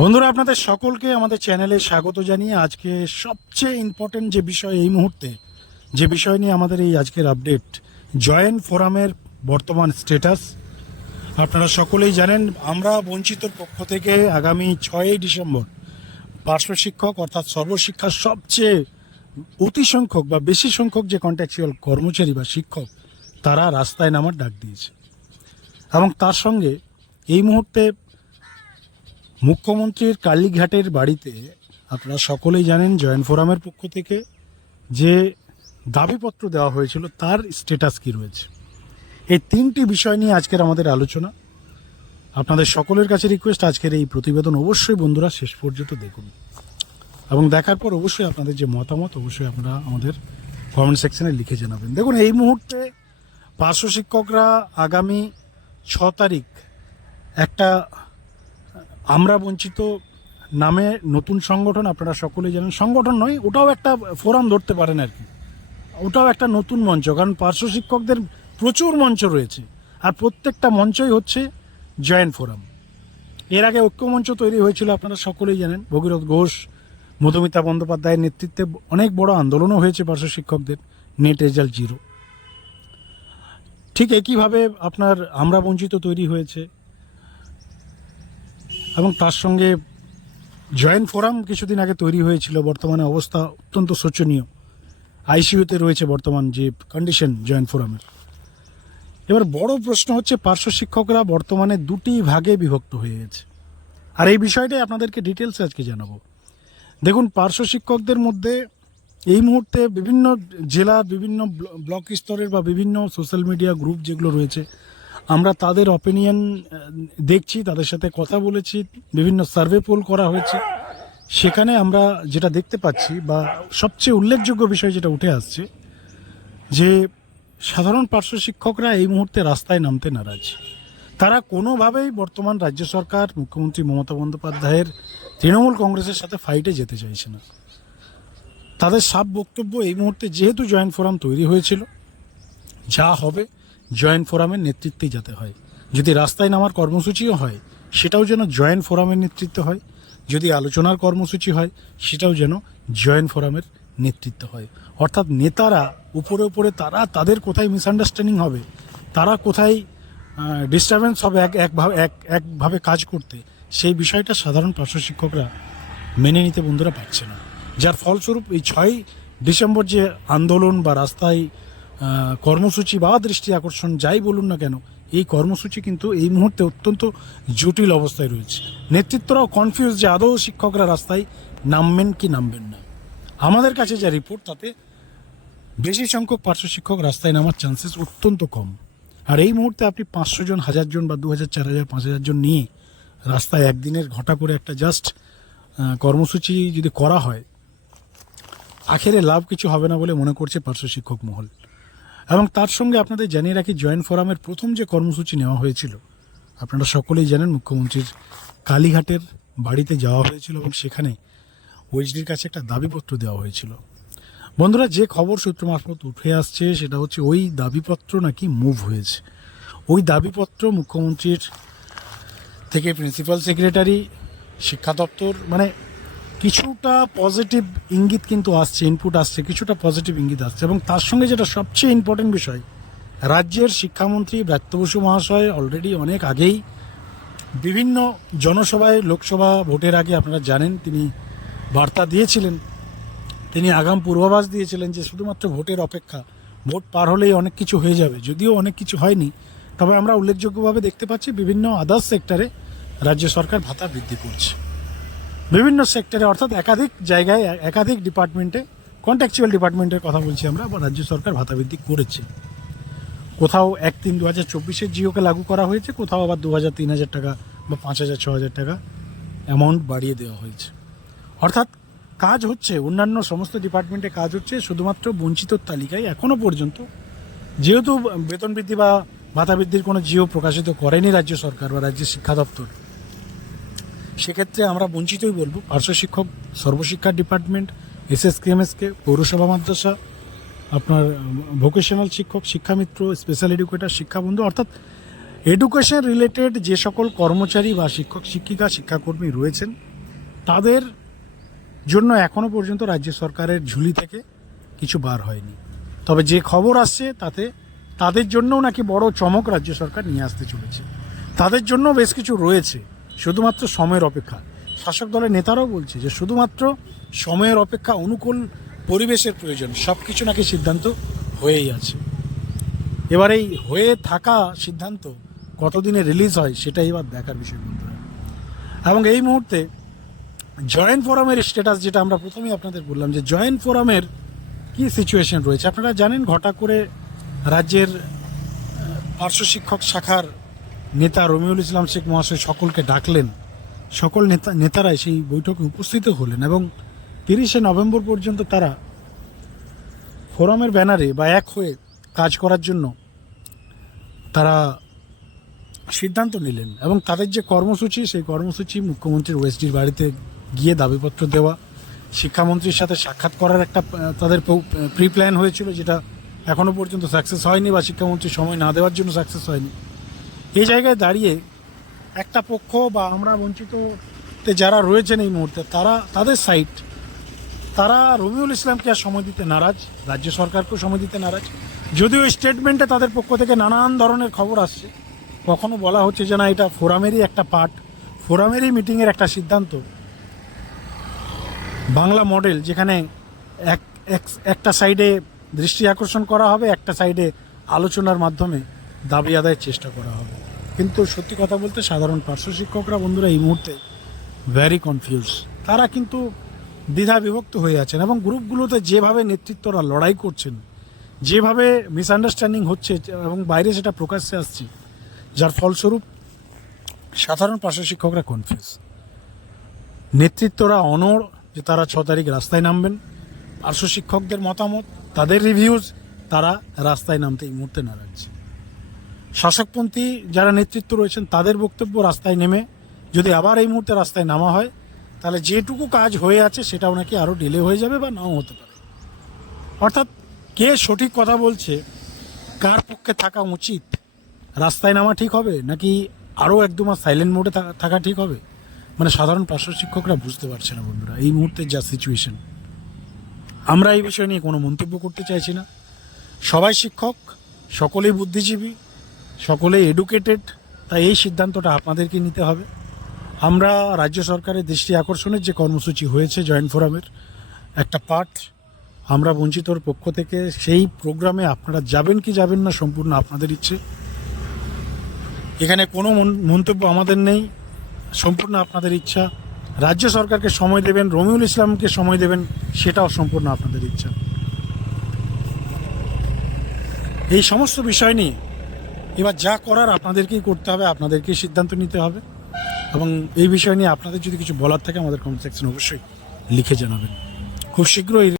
বন্ধুরা, আপনাদের সকলকে আমাদের চ্যানেলে স্বাগত জানিয়ে আজকে সবচেয়ে ইম্পর্টেন্ট যে বিষয় এই মুহূর্তে, যে বিষয় নিয়ে আমাদের এই আজকের আপডেট জয়েন্ট ফোরামের বর্তমান স্ট্যাটাস আপনারা সকলেই জানেন, আমরা বঞ্চিতর পক্ষ থেকে আগামী ছয়ই ডিসেম্বর পার্শ্ব শিক্ষক অর্থাৎ সর্বশিক্ষার সবচেয়ে অতি সংখ্যক বা বেশি সংখ্যক যে কন্ট্যাকচুয়াল কর্মচারী বা শিক্ষক, তারা রাস্তায় নামার ডাক দিয়েছে। এবং তার সঙ্গে এই মুহূর্তে মুখ্যমন্ত্রীর কালীঘাটের বাড়িতে আপনারা সকলেই জানেন জয়েন্ট ফোরামের পক্ষ থেকে যে দাবিপত্র দেওয়া হয়েছিল, তার স্ট্যাটাস কি রয়েছে? এই তিনটি বিষয় নিয়ে আজকের আমাদের আলোচনা। আপনাদের সকলের কাছে রিকোয়েস্ট আজকের এই প্রতিবেদন অবশ্যই বন্ধুরা শেষ পর্যন্ত দেখুন। এবং দেখার পর অবশ্যই আপনাদের যে মতামত, অবশ্যই আপনারা আমাদের কমেন্ট সেকশনে লিখে জানাবেন। দেখুন, এই মুহূর্তে পার্শ্ব শিক্ষকরা আগামী ছ তারিখ একটা আমরা বঞ্চিত নামে নতুন সংগঠন আপনারা সকলেই জানেন। সংগঠন নয়, ওটাও একটা ফোরাম ধরতে পারেন আর কি। ওটাও একটা নতুন মঞ্চ, কারণ পার্শ্ব শিক্ষকদের প্রচুর মঞ্চ রয়েছে। আর প্রত্যেকটা মঞ্চই হচ্ছে জয়েন্ট ফোরাম। এর আগে ঐক্যমঞ্চ তৈরি হয়েছিল, আপনারা সকলেই জানেন। ভগীরথ ঘোষ, মধুমিতা বন্দ্যোপাধ্যায়ের নেতৃত্বে অনেক বড় আন্দোলনও হয়েছে পার্শ্ব শিক্ষকদের। Net result zero. ঠিক একইভাবে আপনার আমরা বঞ্চিত তৈরি হয়েছে। এবং তার সঙ্গে জয়েন্ট ফোরাম কিছুদিন আগে তৈরি হয়েছিল। বর্তমানে অবস্থা অত্যন্ত শোচনীয়। আইসিইউতে রয়েছে বর্তমান যে কন্ডিশন জয়েন্ট ফোরামের। এবার বড় প্রশ্ন হচ্ছে, পার্শ্ব শিক্ষকরা বর্তমানে দুটি ভাগে বিভক্ত হয়ে গেছে। আর এই বিষয়টাই আপনাদেরকে ডিটেলস আজকে জানাব। দেখুন, পার্শ্ব শিক্ষকদের মধ্যে এই মুহূর্তে বিভিন্ন জেলার বিভিন্ন ব্ল- ব্লক স্তরের বা বিভিন্ন সোশ্যাল মিডিয়া গ্রুপ যেগুলো রয়েছে আমরা তাদের অপিনিয়ন দেখছি, তাদের সাথে কথা বলেছি, বিভিন্ন সার্ভে পোল করা হয়েছে। সেখানে আমরা যেটা দেখতে পাচ্ছি বা সবচেয়ে উল্লেখযোগ্য বিষয় যেটা উঠে আসছে, যে সাধারণ পার্শ্ব শিক্ষকরা এই মুহূর্তে রাস্তায় নামতে নারাজ। তারা কোনোভাবেই বর্তমান রাজ্য সরকার, মুখ্যমন্ত্রী মমতা বন্দ্যোপাধ্যায়ের তৃণমূল কংগ্রেসের সাথে ফাইটে যেতে চাইছে না। তাদের সাব বক্তব্য এই মুহূর্তে যেহেতু জয়েন্ট ফোরাম তৈরি হয়েছিল, যা হবে জয়েন্ট ফোরামের নেতৃত্বেই যাতে হয়। যদি রাস্তায় নামার কর্মসূচিও হয়, সেটাও যেন জয়েন্ট ফোরামের নেতৃত্বে হয়। যদি আলোচনার কর্মসূচি হয়, সেটাও যেন জয়েন্ট ফোরামের নেতৃত্ব হয়। অর্থাৎ নেতারা উপরে উপরে তারা তাদের কোথায় মিসআন্ডারস্ট্যান্ডিং হবে, তারা কোথায় ডিস্টারবেন্স হবে এক একভাবে এক একভাবে কাজ করতে, সেই বিষয়টা সাধারণ পার্শ্ব শিক্ষকরা মেনে নিতে বন্ধুরা পারছে না। যার ফলস্বরূপ এই ছয় ডিসেম্বর যে আন্দোলন বা রাস্তায় কর্মসূচি বা দৃষ্টি আকর্ষণ যাই বলুন না কেন, এই কর্মসূচি কিন্তু এই মুহূর্তে অত্যন্ত জটিল অবস্থায় রয়েছে। নেতৃত্বরাও কনফিউজ যে আদৌ শিক্ষকরা রাস্তায় নামবেন কি নামবেন না। আমাদের কাছে যা রিপোর্ট তাতে বেশি সংখ্যক পার্শ্ব শিক্ষক রাস্তায় নামার চান্সেস অত্যন্ত কম। আর এই মুহূর্তে আপনি পাঁচশো জন, হাজার জন বা দু হাজার চার হাজার পাঁচ হাজার জন নিয়ে রাস্তায় একদিনের ঘটা করে একটা জাস্ট কর্মসূচি যদি করা হয়, আখেরে লাভ কিছু হবে না বলে মনে করছে পার্শ্ব শিক্ষক মহল। এবং তার সঙ্গে আপনাদের জানিয়ে রাখি, জয়েন্ট ফোরামের প্রথম যে কর্মসূচি নেওয়া হয়েছিল, আপনারা সকলেই জানেন মুখ্যমন্ত্রীর কালীঘাটের বাড়িতে যাওয়া হয়েছিল এবং সেখানে ওএইচডির কাছে একটা দাবিপত্র দেওয়া হয়েছিল। বন্ধুরা, যে খবর সূত্র মারফত উঠে আসছে সেটা হচ্ছে ওই দাবিপত্র নাকি মুভ হয়েছে। ওই দাবিপত্র মুখ্যমন্ত্রীর থেকে প্রিন্সিপাল সেক্রেটারি, শিক্ষা দপ্তর মানে কিছুটা পজিটিভ ইঙ্গিত কিন্তু আসছে ইনপুট আসছে, কিছুটা পজিটিভ ইঙ্গিত আসছে এবং তার সঙ্গে যেটা সবচেয়ে ইম্পর্টেন্ট বিষয়, রাজ্যের শিক্ষামন্ত্রী ব্রাত্য বসু মহাশয় অলরেডি অনেক আগেই বিভিন্ন জনসভায়, লোকসভা ভোটের আগে আপনারা জানেন, তিনি বার্তা দিয়েছিলেন, তিনি আগাম পূর্বাভাস দিয়েছিলেন যে শুধুমাত্র ভোটের অপেক্ষা, ভোট পার হলেই অনেক কিছু হয়ে যাবে, যদিও অনেক কিছু হয়নি, তবে আমরা উল্লেখযোগ্যভাবে দেখতে পাচ্ছি বিভিন্ন আদার্স সেক্টরে রাজ্য সরকার ভাতা বৃদ্ধি করছে। বিভিন্ন সেক্টরে অর্থাৎ একাধিক জায়গায়, একাধিক ডিপার্টমেন্টে কন্ট্রাকচুয়াল ডিপার্টমেন্টের কথা বলছি আমরা, বা রাজ্য সরকার ভাতা বৃদ্ধি করেছে। কোথাও এক তিন দু হাজার চব্বিশের জিওকে লাগু করা হয়েছে, কোথাও আবার দু হাজার তিন হাজার টাকা বা পাঁচ হাজার, ছ হাজার টাকা অ্যামাউন্ট বাড়িয়ে দেওয়া হয়েছে। অর্থাৎ কাজ হচ্ছে, অন্যান্য সমস্ত ডিপার্টমেন্টে কাজ হচ্ছে, শুধুমাত্র বঞ্চিতর তালিকায় এখনও পর্যন্ত। যেহেতু বেতন বৃদ্ধি বা ভাতা বৃদ্ধির কোনো জিও প্রকাশিত করেনি রাজ্য সরকার বা রাজ্যের শিক্ষা দপ্তর সেক্ষেত্রে আমরা বঞ্চিতই বলব। পার্শ্ব শিক্ষক, Sarva Shiksha department S S K M S K পৌরসভা মাদ্রাসা, আপনার ভোকেশনাল শিক্ষক, শিক্ষামিত্র, স্পেশাল এডুকেটার, শিক্ষাবন্ধু, অর্থাৎ এডুকেশন রিলেটেড যে সকল কর্মচারী বা শিক্ষক, শিক্ষিকা, শিক্ষাকর্মী রয়েছেন, তাদের জন্য এখনও পর্যন্ত রাজ্য সরকারের ঝুলি থেকে কিছু বার হয়নি। তবে যে খবর আসছে তাতে তাদের জন্যও নাকি বড় চমক রাজ্য সরকার নিয়ে আসতে চলেছে। তাদের জন্য বেশ কিছু রয়েছে। শুধুমাত্র সময়ের অপেক্ষা। শাসক দলের নেতারাও বলছে যে শুধুমাত্র সময়ের অপেক্ষা অনুকূল পরিবেশের প্রয়োজন সব কিছু নাকি সিদ্ধান্ত হয়েই আছে। এবার এই হয়ে থাকা সিদ্ধান্ত কতদিনে রিলিজ হয় সেটাই এবার দেখার বিষয় বন্ধুরা এবং এই মুহূর্তে জয়েন্ট ফোরামের স্ট্যাটাস যেটা আমরা প্রথমেই আপনাদের বললাম যে জয়েন্ট ফোরামের কি সিচুয়েশন রয়েছে, আপনারা জানেন ঘটা করে রাজ্যের পার্শ্ব শিক্ষক শাখার নেতা রমিউল ইসলাম শেখ মহাশয় সকলকে ডাকলেন। সকল নেতা নেতারাই সেই বৈঠকে উপস্থিত হলেন এবং তিরিশে নভেম্বর পর্যন্ত তারা ফোরামের ব্যানারে বা এক হয়ে কাজ করার জন্য তারা সিদ্ধান্ত নিলেন এবং তাদের যে কর্মসূচি, সেই কর্মসূচি মুখ্যমন্ত্রীর ওয়েস্টির বাড়িতে গিয়ে দাবিপত্র দেওয়া, শিক্ষামন্ত্রীর সাথে সাক্ষাৎ করার একটা তাদের প্রি প্ল্যান হয়েছিল, যেটা এখনও পর্যন্ত সাকসেস হয়নি বা শিক্ষামন্ত্রী সময় না দেওয়ার জন্য সাকসেস হয়নি। এই জায়গায় দাঁড়িয়ে একটা পক্ষ বা আমরা বঞ্চিততে যারা রয়েছেন এই মুহূর্তে, তারা, তাদের সাইট তারা রবিউল ইসলামকে আর সময় দিতে নারাজ, রাজ্য সরকারকেও সময় দিতে নারাজ। যদিও স্টেটমেন্টে তাদের পক্ষ থেকে নানান ধরনের খবর আসছে, কখনো বলা হচ্ছে যে না, এটা ফোরামেরই একটা পার্ট ফোরামেরই মিটিংয়ের একটা সিদ্ধান্ত। বাংলা মডেল যেখানে এক, এক- একটা সাইডে দৃষ্টি আকর্ষণ করা হবে, একটা সাইডে আলোচনার মাধ্যমে। দাবি আদায়ের চেষ্টা করা হবে। কিন্তু সত্যি কথা বলতে সাধারণ পার্শ্ব শিক্ষকরা বন্ধুরা এই মুহূর্তে ভ্যারি কনফিউজ তারা কিন্তু দ্বিধা বিভক্ত হয়ে আছেন এবং গ্রুপগুলোতে যেভাবে নেতৃত্বরা লড়াই করছেন, যেভাবে মিসআন্ডারস্ট্যান্ডিং হচ্ছে এবং বাইরে সেটা প্রকাশ্যে আসছে, যার ফলস্বরূপ সাধারণ পার্শ্ব শিক্ষকরা কনফিউজ নেতৃত্বরা অনড় যে তারা ছ তারিখ রাস্তায় নামবেন। পার্শ্ব শিক্ষকদের মতামত, তাদের রিভিউজ তারা রাস্তায় নামতে এই মুহূর্তে নারাজ। শাসকপন্থী যারা নেতৃত্ব রয়েছেন, তাদের বক্তব্য রাস্তায় নেমে, যদি আবার এই মুহূর্তে রাস্তায় নামা হয়, তাহলে যেটুকু কাজ হয়ে আছে সেটাও নাকি আরও ডিলে হয়ে যাবে বা নাও হতে পারে। অর্থাৎ কে সঠিক কথা বলছে, কার পক্ষে থাকা উচিত, রাস্তায় নামা ঠিক হবে, নাকি আরও এক দু মাস সাইলেন্ট মোডে থাকা ঠিক হবে? মানে সাধারণ পার্শ্ব শিক্ষকরা বুঝতে পারছে না বন্ধুরা, এই মুহূর্তে যা সিচুয়েশন আমরা এই বিষয় নিয়ে কোনো মন্তব্য করতে চাইছি না। সবাই শিক্ষক, সকলেই বুদ্ধিজীবী সকলেই এডুকেটেড তাই এই সিদ্ধান্তটা আপনাদেরকে নিতে হবে। আমরা রাজ্য সরকারের দৃষ্টি আকর্ষণের যে কর্মসূচি হয়েছে জয়েন্ট ফোরামের, একটা পার্ট আমরা বঞ্চিতর পক্ষ থেকে, সেই প্রোগ্রামে আপনারা যাবেন কি যাবেন না সম্পূর্ণ আপনাদের ইচ্ছে। এখানে কোনো মন- মন্তব্য আমাদের নেই, সম্পূর্ণ আপনাদের ইচ্ছা। রাজ্য সরকারকে সময় দেবেন, রমিউল ইসলামকে সময় দেবেন, সেটাও সম্পূর্ণ আপনাদের ইচ্ছা। এই সমস্ত বিষয় নিয়ে এবার যা করার আপনাদেরকেই করতে হবে, আপনাদেরকেই সিদ্ধান্ত নিতে হবে এবং এই বিষয় নিয়ে আপনাদের যদি কিছু বলার থাকে আমাদের কমেন্ট সেকশন অবশ্যই লিখে জানাবেন। খুব শীঘ্রই